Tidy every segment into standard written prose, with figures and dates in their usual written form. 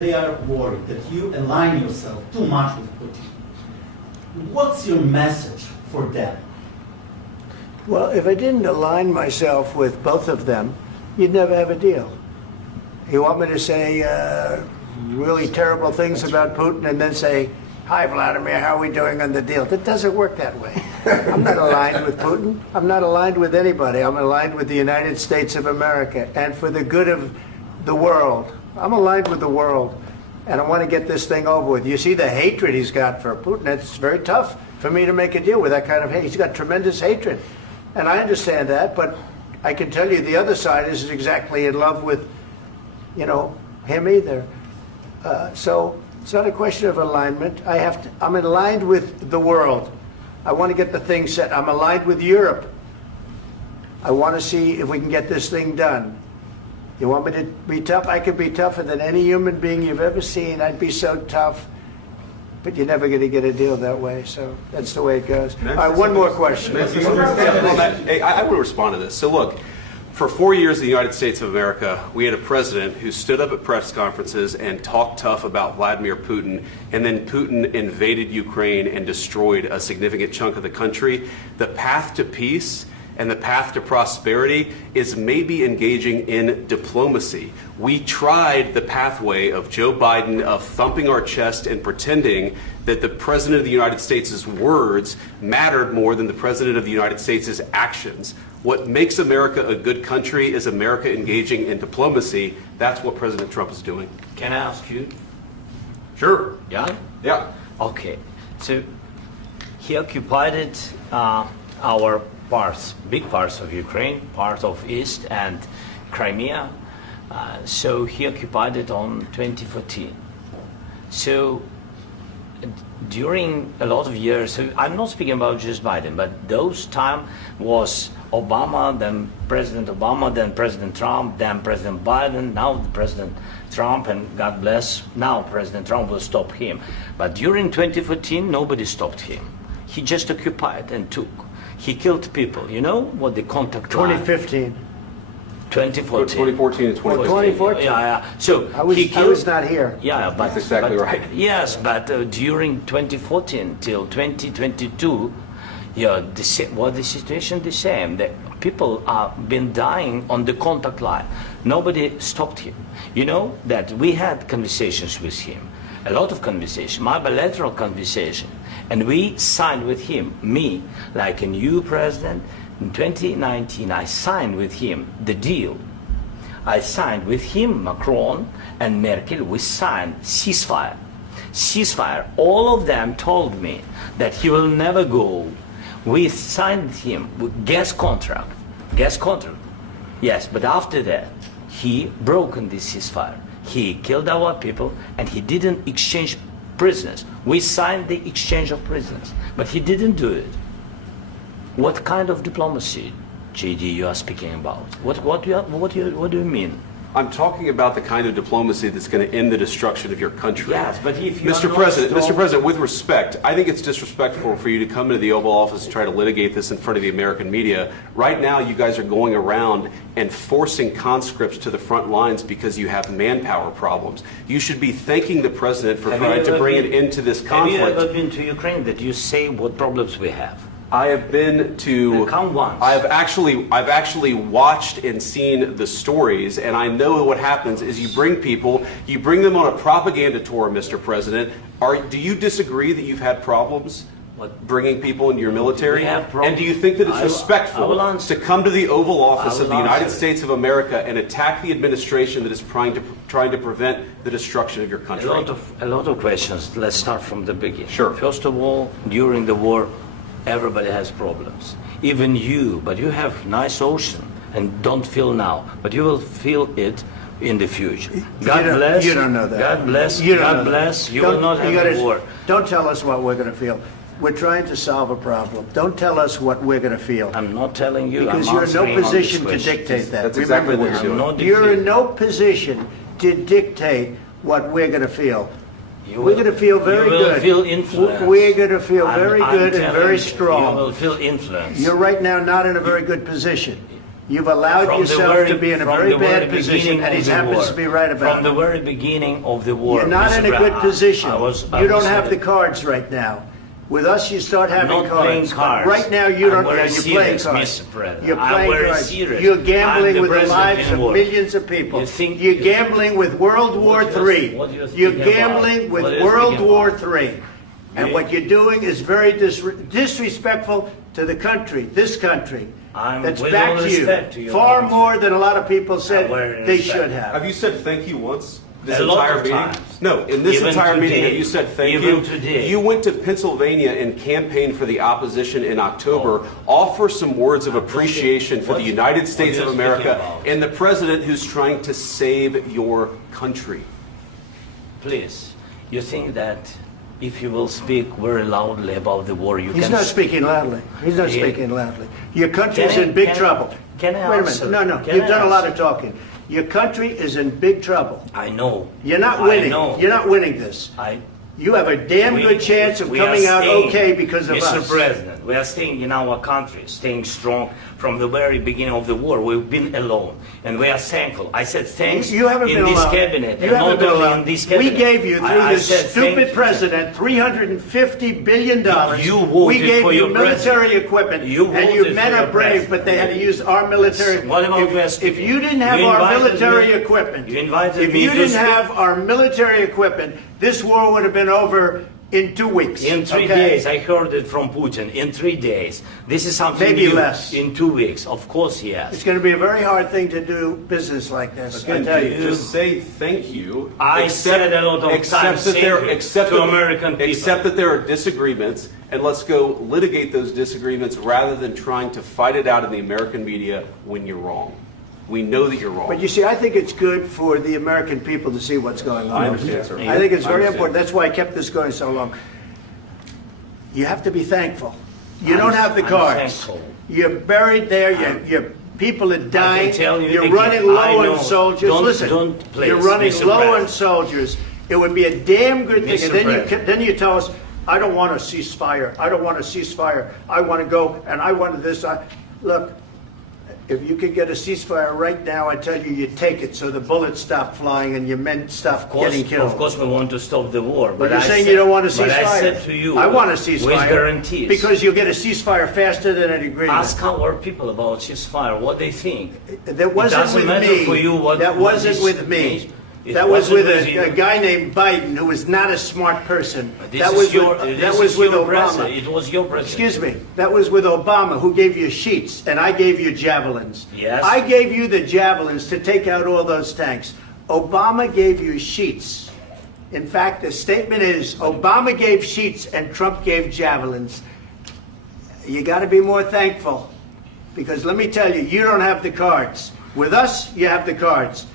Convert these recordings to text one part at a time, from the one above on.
They are worried that you align yourself too much with Putin. What's your message for them? Well, if I didn't align myself with both of them, you'd never have a deal. You want me to say really terrible things about Putin and then say, "Hi, Vladimir, how are we doing on the deal?" That doesn't work that way. I'm not aligned with Putin. I'm not aligned with anybody. I'm aligned with the United States of America and for the good of the world. I'm aligned with the world, and I want to get this thing over with. You see the hatred he's got for Putin. It's very tough for me to make a deal with that kind of hate. He's got tremendous hatred, and I understand that, but I can tell you the other side isn't exactly in love with, him either. So it's not a question of alignment. I'm aligned with the world. I want to get the thing set. I'm aligned with Europe. I want to see if we can get this thing done. You want me to be tough? I could be tougher than any human being you've ever seen. I'd be so tough. But you're never going to get a deal that way. So that's the way it goes. All right, one more question. Hey, I want to respond to this. So look, for 4 years in the United States of America, we had a president who stood up at press conferences and talked tough about Vladimir Putin, and then Putin invaded Ukraine and destroyed a significant chunk of the country. The path to peace and the path to prosperity is maybe engaging in diplomacy. We tried the pathway of Joe Biden of thumping our chest and pretending that the President of the United States' words mattered more than the President of the United States' actions. What makes America a good country is America engaging in diplomacy. That's what President Trump is doing. Can I ask you? Sure. Yeah? Yeah. Okay. So he occupied our parts, big parts of Ukraine, part of East and Crimea. So he occupied it on 2014. So during a lot of years, so I'm not speaking about just Biden, but those time was Obama, then President Obama, then President Trump, then President Biden, now President Trump, and God bless, now President Trump will stop him. But during 2014, nobody stopped him. He just occupied and took. He killed people. You know what the contact line? 2015. 2014. 2014 and 2015. 2014. Yeah. So I was not here. Yeah, but that's exactly right. Yes, but during 2014 till 2022, the situation the same. The people have been dying on the contact line. Nobody stopped him. You know that we had conversations with him, a lot of conversation, my bilateral conversation, and we signed with him. Me, like a new president. In 2019, I signed with him the deal. I signed with him, Macron and Merkel, we signed ceasefire. Ceasefire. All of them told me that he will never go. We signed with him with gas contract. Gas contract. Yes, but after that, he broken this ceasefire. He killed our people and he didn't exchange prisoners. We signed the exchange of prisoners, but he didn't do it. What kind of diplomacy, JD, you are speaking about? What do you mean? I'm talking about the kind of diplomacy that's going to end the destruction of your country. Yes, but if you Mr. President, with respect, I think it's disrespectful for you to come into the Oval Office and try to litigate this in front of the American media. Right now, you guys are going around and forcing conscripts to the front lines because you have manpower problems. You should be thanking the President for trying to bring an end to this conflict. Have you ever been to Ukraine that you say what problems we have? I have been to. Come once. I've actually watched and seen the stories, and I know what happens is you bring them on a propaganda tour, Mr. President. Do you disagree that you've had problems bringing people into your military? And do you think that it's respectful to come to the Oval Office of the United States of America and attack the administration that is trying to prevent the destruction of your country? A lot of questions. Let's start from the beginning. Sure. First of all, during the war, everybody has problems, even you, but you have nice ocean and don't feel now, but you will feel it in the future. God bless. You don't know that. God bless. You God bless. You will not have a war. Don't tell us what we're going to feel. We're trying to solve a problem. Don't tell us what we're going to feel. I'm not telling you. Because you're in no position to dictate that. That's exactly what you're doing. You're in no position to dictate what we're going to feel. We're going to feel very good. You will feel influence. We're going to feel very good and very strong. You will feel influence. You're right now not in a very good position. You've allowed From the yourself very- to be in a from very the very bad position, beginning and he of the happens war. to be right about From the it. very beginning of the war. You're not Mr. in a good Brown, position. I was You don't have in the a- cards right now. With us, you start having not playing cards. cards. Right now, you I'm don't. very You're playing serious, cards. Mr. President. You're I'm playing very cards. serious. You're I'm gambling the with the president lives in of war. millions of people. You think- You're gambling with World War What do you- III. what do you You're think about? gambling with What do you World think War about? III. And You- what you're doing is very disrespectful to the country, this country. I'm That's with back all to respect to you. your Far country. more than a lot of people said very they respect. should have. Have you said thank you once? This A lot entire of meeting? times. No, in this Even entire meeting, today. have you said thank Even you? today. You went to Pennsylvania and campaigned for the opposition in October. Offer some words of appreciation for the What- United what States are of you America speaking about? and the president who's trying to save your country. Please, you think that if you will speak very loudly about the war, you He's can... not speaking loudly. He's not Yeah. speaking loudly. Your country is Can I- in big can I- trouble. can I Wait a answer? minute. No, Can You've I done a lot answer? of talking. Your country is in big trouble. I know. You're not I winning. know. You're not winning this. You have a damn We- good chance of we are coming out staying, okay because of Mr. us. President, we are staying in our country, staying strong from the very beginning of the war. We've been alone, and we are thankful. I said thanks You haven't in been this alone. cabinet, You and haven't not been only alone. in this cabinet. We gave you, through I this said thank stupid you. president, $350 billion. You voted we gave for you your military president. equipment, You and you voted men for are your brave, president. but they had to use our military. What about if, West if you didn't have You our invited military me- equipment, you invited if me you to didn't speak. have our military equipment, this war would have been over in 2 weeks. In 3 okay? days, I heard it from Putin. In 3 days, this is something Maybe new. less. In 2 weeks, of course, yes. It's going to be a very hard thing to do business like this. I Again, tell you. just say thank you. I said a lot of accept times that thank there, you accept to that- American people. Accept that there are disagreements, and let's go litigate those disagreements rather than trying to fight it out in the American media when you're wrong. We know that you're wrong. But you see, I think it's good for the American people to see what's going on. I understand, sir. I think it's very I understand. important. That's why I kept this going so long. You have to be thankful. You don't have the I'm cards. thankful. You're buried there. Your people are dying. tell you You're again, running low I know. on soldiers. Don't- Listen, don't, please, you're running Mr. low on President. soldiers. It would be a damn good thing. Mr. And then President. then you tell us, I don't want a ceasefire. I don't want a ceasefire. I want to go and I want this. Look, if you could get a ceasefire right now, I tell you, you take it so the bullets stop flying and your men stop getting killed. Of course, we want to stop the war. But you're I saying said- you don't want a ceasefire. But I said to you, I want a ceasefire. with guarantees. Because you'll get a ceasefire faster than an agreement. Ask our people about ceasefire, what they think. That wasn't doesn't with matter me. for you what- that what wasn't this with me. means. It That was with wasn't with a you. guy named Biden who was not a smart person. This That is was your, with, this that was is with your Obama. president. It was your president. Excuse me. That was with Obama, who gave you sheets, and I gave you javelins. Yes. I gave you the javelins to take out all those tanks. Obama gave you sheets. In fact, the statement is Obama gave sheets and Trump gave javelins. You got to be more thankful, because let me tell you, you don't have the cards. With us, you have the cards.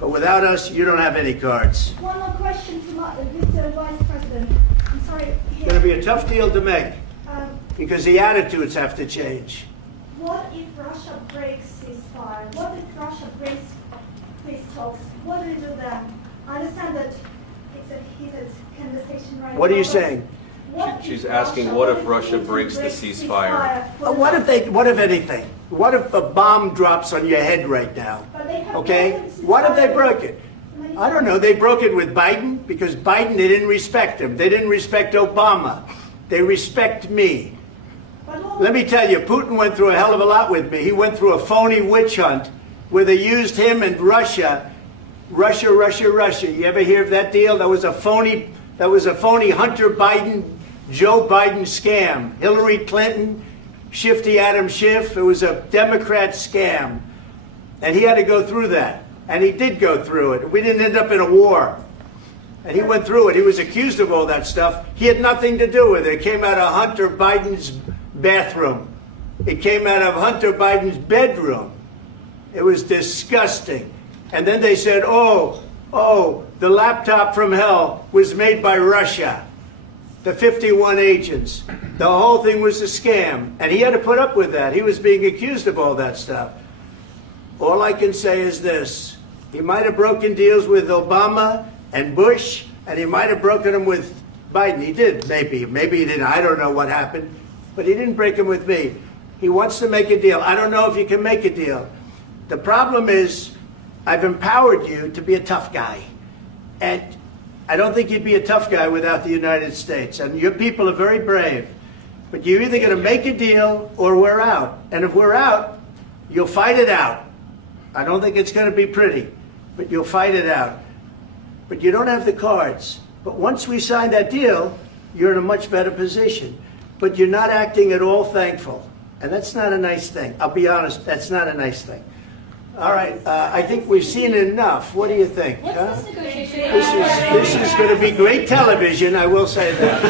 But without us, you don't have any cards. One more question to Mr. Vice President. I'm sorry. It's going to be a tough deal to make, Um, because the attitudes have to change. what if Russia breaks ceasefire? What if Russia breaks peace talks? What do you do then? I understand that it's a heated conversation right now. What are you but saying? what She's if asking, what if Russia Putin breaks the ceasefire? What if anything? What if a bomb drops on your head right now? But they have Okay? broken the What if they ceasefire broke it? many I don't know. They broke it with Biden because Biden, they didn't respect him. They didn't respect Obama. They respect me. But what- Let me tell you, Putin went through a hell of a lot with me. He went through a phony witch hunt where they used him and Russia. Russia. You ever hear of that deal? That was a phony Hunter Biden, Joe Biden scam. Hillary Clinton, Shifty Adam Schiff. It was a Democrat scam. And he had to go through that. And he did go through it. We didn't end up in a war. And he went through it. He was accused of all that stuff. He had nothing to do with it. It came out of Hunter Biden's bathroom. It came out of Hunter Biden's bedroom. It was disgusting. And then they said, oh, the laptop from hell was made by Russia. The 51 agents. The whole thing was a scam. And he had to put up with that. He was being accused of all that stuff. All I can say is this. He might have broken deals with Obama and Bush, and he might have broken them with Biden. He did, maybe. Maybe he didn't. I don't know what happened. But he didn't break them with me. He wants to make a deal. I don't know if you can make a deal. The problem is, I've empowered you to be a tough guy. And I don't think you'd be a tough guy without the United States. And your people are very brave. But you're either going to make a deal or we're out. And if we're out, you'll fight it out. I don't think it's going to be pretty, but you'll fight it out. But you don't have the cards. But once we sign that deal, you're in a much better position. But you're not acting at all thankful. And that's not a nice thing. I'll be honest, that's not a nice thing. All right, I think we've seen enough. What do you think? What's huh? this negotiation? This is going to be great television, I will say that.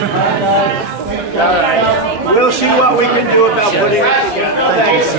All right. We'll see what we can do about putting it together. Thanks.